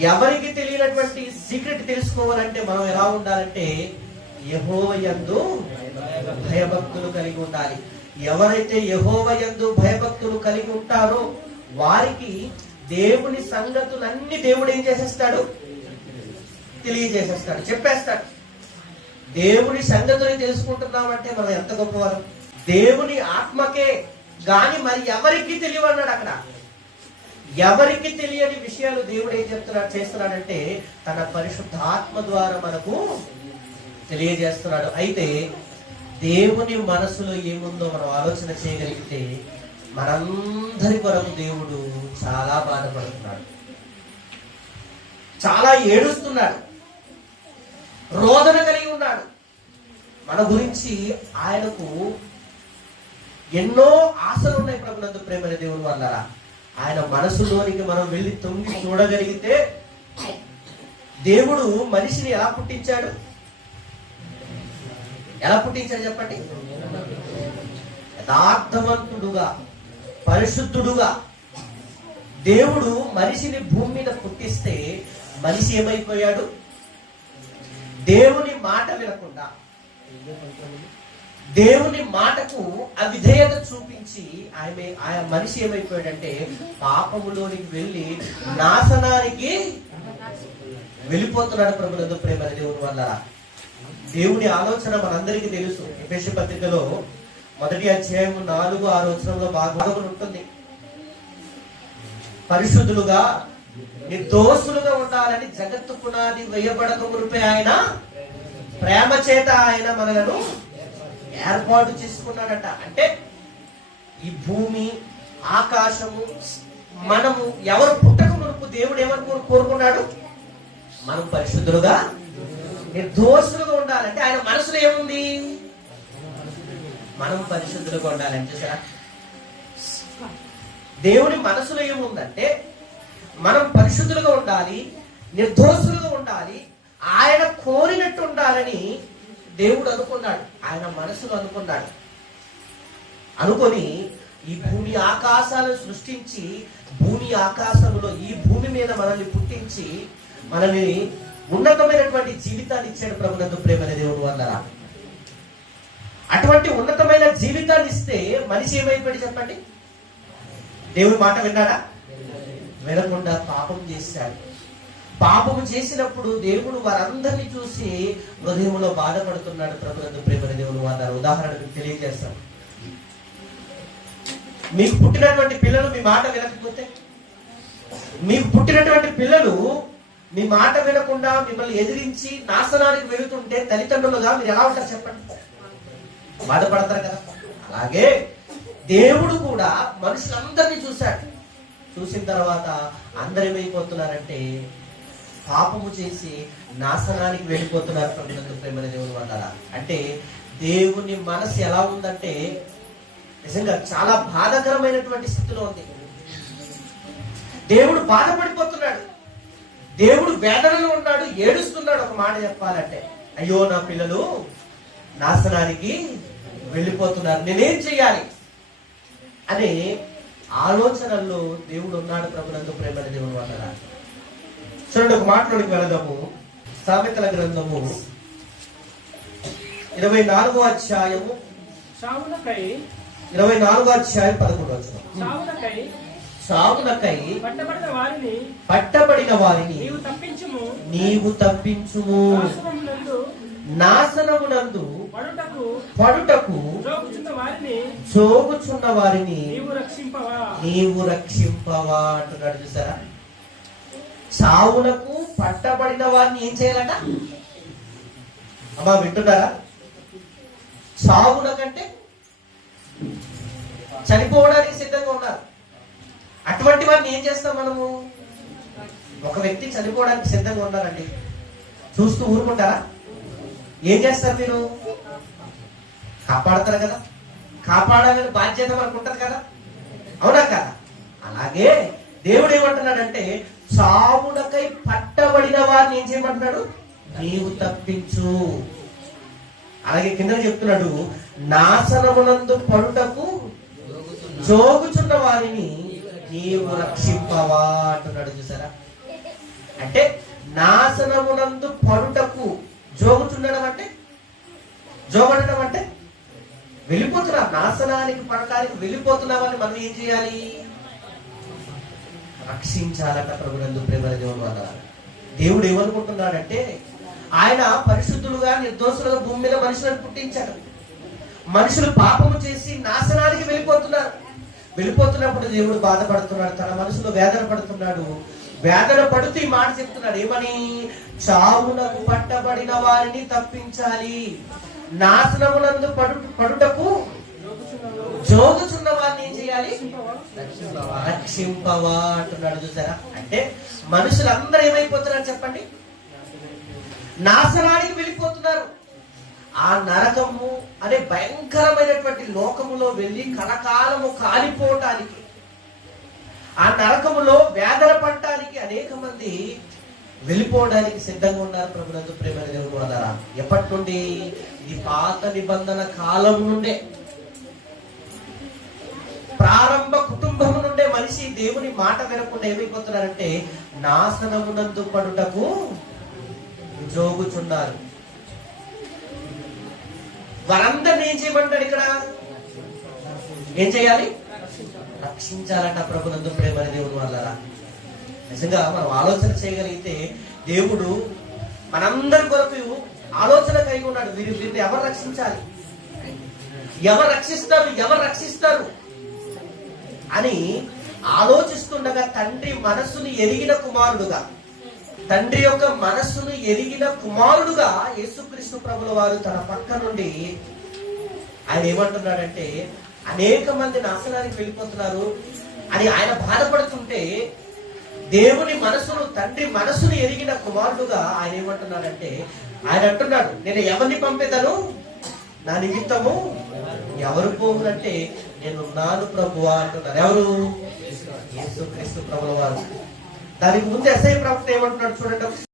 ఎవరికి తెలియనటువంటి సీక్రెట్ తెలుసుకోవాలంటే మనం ఎలా ఉండాలంటే యహోవయందు భయభక్తులు కలిగి ఉండాలి. ఎవరైతే యహోవయందు భయభక్తులు కలిగి ఉంటారో వారికి దేవుని సంగతులన్నీ దేవుడు ఏం చేసేస్తాడు? తెలియజేసేస్తాడు చెప్పేస్తాడు. దేవుని సంగతులు తెలుసుకుంటున్నామంటే మనం ఎంత గొప్పవారం? దేవుని ఆత్మకే గాని మరి ఎవరికి తెలియవన్నాడు అక్కడ? ఎవరికి తెలియని విషయాలు దేవుడు ఏం చెప్తున్నాడు చేస్తున్నాడంటే తన పరిశుద్ధాత్మ ద్వారా మనకు తెలియజేస్తున్నాడు. అయితే దేవుని మనసులో ఏముందో మనం ఆలోచన చేయగలిగితే మనందరి కొరకు దేవుడు చాలా బాధపడుతున్నాడు. చాలా ఏడుస్తున్నాడు. రోదన కలిగి ఉన్నాడు. మన గురించి ఆయనకు ఎన్నో ఆశలు ఉన్నాయి ప్రభునందు ప్రేమల దేవుడు అన్నారా ఆయన మనసులోనికి మనం వెళ్ళి తొంగి చూడగలిగితే దేవుడు మనిషిని ఎలా పుట్టించాడు? ఎలా పుట్టించాడు చెప్పండి? యథార్థవంతుడుగా పరిశుద్ధుడుగా. దేవుడు మనిషిని భూమి మీద పుట్టిస్తే మనిషి ఏమైపోయాడు? దేవుని మాట వినకుండా. దేవుని మాటకు అవిధేయత చూపించి ఆమె ఆయన మనిషి ఏమైపోయాడంటే పాపములోనికి వెళ్ళి నాశనానికి వెళ్ళిపోతున్నాడు ప్రభులందు ప్రేమ దేవుని వల్ల. దేవుని ఆలోచన మనందరికీ తెలుసు. విశేష పత్రికలో మొదటి అధ్యాయం నాలుగు ఆరు వచనంలో బాగా ఉంటుంది. పరిశుద్ధులుగా నిర్దోషులుగా ఉండాలని జగత్తు పునాది వేయబడక మునిపే ఆయన ప్రేమ చేత ఆయన మనలను ఏర్పాటు చేసుకున్నాడట. అంటే ఈ భూమి ఆకాశము మనము ఎవరు పుట్టక మనకు దేవుడు ఏమనుకుని కోరుకున్నాడు? మనం పరిశుద్ధులుగా నిర్దోషులుగా ఉండాలంటే ఆయన మనసులో ఏముంది? మనం పరిశుద్ధులుగా ఉండాలని చూసారా దేవుని మనసులో ఏముందంటే మనం పరిశుద్ధులుగా ఉండాలి నిర్దోషులుగా ఉండాలి ఆయన కోరినట్టు ఉండాలని దేవుడు అనుకున్నాడు. ఆయన మనసులో అనుకున్నాడు. అనుకొని ఈ భూమి ఆకాశాలను సృష్టించి భూమి ఆకాశంలో ఈ భూమి మీద మనల్ని పుట్టించి మనల్ని ఉన్నతమైనటువంటి జీవితాన్ని ఇచ్చాడు ప్రభునందు ప్రేమనే దేవుడు వల్ల అటువంటి ఉన్నతమైన జీవితాన్ని ఇస్తే మనిషి ఏమైపోయాడు చెప్పండి? దేవుడి మాట విన్నాడా? వినకుండా పాపం చేశాడు. పాపము చేసినప్పుడు దేవుడు వారందరినీ చూసి హృదయంలో బాధపడుతున్నాడు ప్రభుత్వ ప్రేమని దేవుడు అన్నారు ఉదాహరణకు తెలియజేస్తాం మీకు పుట్టినటువంటి పిల్లలు మీ మాట వినకపోతే మీకు పుట్టినటువంటి పిల్లలు మీ మాట వినకుండా మిమ్మల్ని ఎదిరించి నాశనానికి వెళుతుంటే తల్లిదండ్రులుగా మీరు ఎలా ఉంటారు చెప్పండి? బాధపడతారు కదా? అలాగే దేవుడు కూడా మనుషులందరినీ చూశాడు. చూసిన తర్వాత అందరేమైపోతున్నారంటే పాపము చేసి నాశనానికి వెళ్ళిపోతున్నారు ప్రభుత్వ ప్రేమ దేవుని వల్ల అంటే దేవుని మనసు ఎలా ఉందంటే నిజంగా చాలా బాధాకరమైనటువంటి స్థితిలో ఉంది. దేవుడు బాధపడిపోతున్నాడు. దేవుడు వేదనలో ఉన్నాడు ఏడుస్తున్నాడు ఒక మాట చెప్పాలంటే అయ్యో నా పిల్లలు నాశనానికి వెళ్ళిపోతున్నారు నేనేం చెయ్యాలి? అనే ఆలోచనల్లో దేవుడు ఉన్నాడు ప్రభునందు ప్రేమ దేవుడు వల్ల చూడండి ఒక మాటలోకి వెళదాము. సామెతల గ్రంథము. ఇరవై నాలుగో అధ్యాయము. ఇరవై నాలుగో అధ్యాయం పదకొండు వచ్చిన సాగునకై పట్టబడిన వారిని పట్టబడిన వారిని నీవు తప్పించుము. నీవు తప్పించుము. నాశనమునందు నాశనమునందు పడుటకు పడుటకు జోగుచున్న వారిని జోగుచున్న వారిని నీవు రక్షింపవా? నీవు రక్షింపవా అంటున్నాడు చూసారా? చావులకు పట్టబడిన వారిని ఏం చేయాలట? అమ్మా వింటున్నారా? చావునకంటే చనిపోవడానికి సిద్ధంగా ఉన్నారు. అటువంటి వారిని ఏం చేస్తాం మనము? ఒక వ్యక్తి చనిపోవడానికి సిద్ధంగా ఉన్నారండి చూస్తూ ఊరుకుంటారా? ఏం చేస్తారు మీరు? కాపాడతారు కదా. కాపాడాలని బాధ్యత మనకు ఉంటుంది కదా. అవునా కదా? అలాగే దేవుడు ఏమంటున్నాడంటే చావునకై పట్టబడిన వారిని ఏం చేయమంటున్నాడు? నీవు తప్పించు. అలాగే కింద చెప్తున్నాడు నాశనమునందు పడుటకు జోగుచున్న వారిని నీవు రక్షింపవా అంటున్నాడు చూసారా? అంటే నాశనమునందు పడుటకు జోగుచుండడం అంటే? జోగడటం అంటే? వెళ్ళిపోతున్నా నాశనానికి పడటానికి వెళ్ళిపోతున్నామని మనం ఏం చేయాలి? రక్షించాలట ప్రభునందు ప్రేమ దేవుడు వల్ల దేవుడు ఏమనుకుంటున్నాడంటే ఆయన పరిశుద్ధులుగా నిర్దోషులుగా భూమి మీద మనుషులను పుట్టించాడు. మనుషులు పాపము చేసి నాశనానికి వెళ్ళిపోతున్నారు. వెళ్ళిపోతున్నప్పుడు దేవుడు బాధపడుతున్నాడు తన మనసులో వేదన పడుతున్నాడు. వేదన పడుతూ ఈ మాట చెప్తున్నాడు ఏమని? చావునకు పట్టబడిన వారిని తప్పించాలి. నాశనమునందు పడు పడుటకు జోగుచున్న వారిని ఏం చేయాలి? రక్షింపవా అంటున్నాడు చూసారా? అంటే మనుషులందరూ ఏమైపోతున్నారు చెప్పండి? నాశనానికి వెళ్ళిపోతున్నారు. ఆ నరకము అనే భయంకరమైనటువంటి లోకములో వెళ్ళి కలకాలము కాలిపోవటానికి ఆ నరకములో వేదన పడటానికి అనేక మంది వెళ్ళిపోవడానికి సిద్ధంగా ఉన్నారు ప్రభునందు ప్రేమ దేవుడు అన్నారా ఎప్పటి నుండి? ఇది పాత నిబంధన కాలం నుండే. ప్రారంభ కుటుంబం నుండే మనిషి దేవుని మాట వినకుండా ఏమైపోతున్నారంటే నాశనమునందు పడుటకు జోగుచున్నారు. వారందరిని ఏం చేయమంటాడు ఇక్కడ ఏం చేయాలి? రక్షించాలంట ప్రభునందు ప్రేమ దేవుడు వాళ్ళరా నిజంగా మనం ఆలోచన చేయగలిగితే దేవుడు మనందరి కొరకు ఆలోచన కలిగి ఉన్నాడు. వీరి వీరిని ఎవరు రక్షించాలి? ఎవరు రక్షిస్తారు? ఎవరు రక్షిస్తారు? అని ఆలోచిస్తుండగా తండ్రి మనస్సును ఎరిగిన కుమారుడుగా. తండ్రి యొక్క మనస్సును ఎరిగిన కుమారుడుగా యేసుక్రీస్తు ప్రభుల వారు తన పక్క నుండి ఆయన ఏమంటున్నాడంటే అనేక మంది నాశనానికి వెళ్ళిపోతున్నారు అని ఆయన బాధపడుతుంటే దేవుని మనసును తండ్రి మనసును ఎరిగిన కుమారుడుగా ఆయన ఏమంటున్నాడంటే ఆయన అంటున్నాడు నేను ఎవరిని పంపేదను? నా నిమిత్తము ఎవరు పోవునంటే నేనున్నాను ప్రభు అంటున్నారు ఎవరు? యేసు క్రీస్తు ప్రభుల వారు దానికి ముందు ఎస్ఐ ప్రవక్త ఏమంటున్నాడు చూడండి.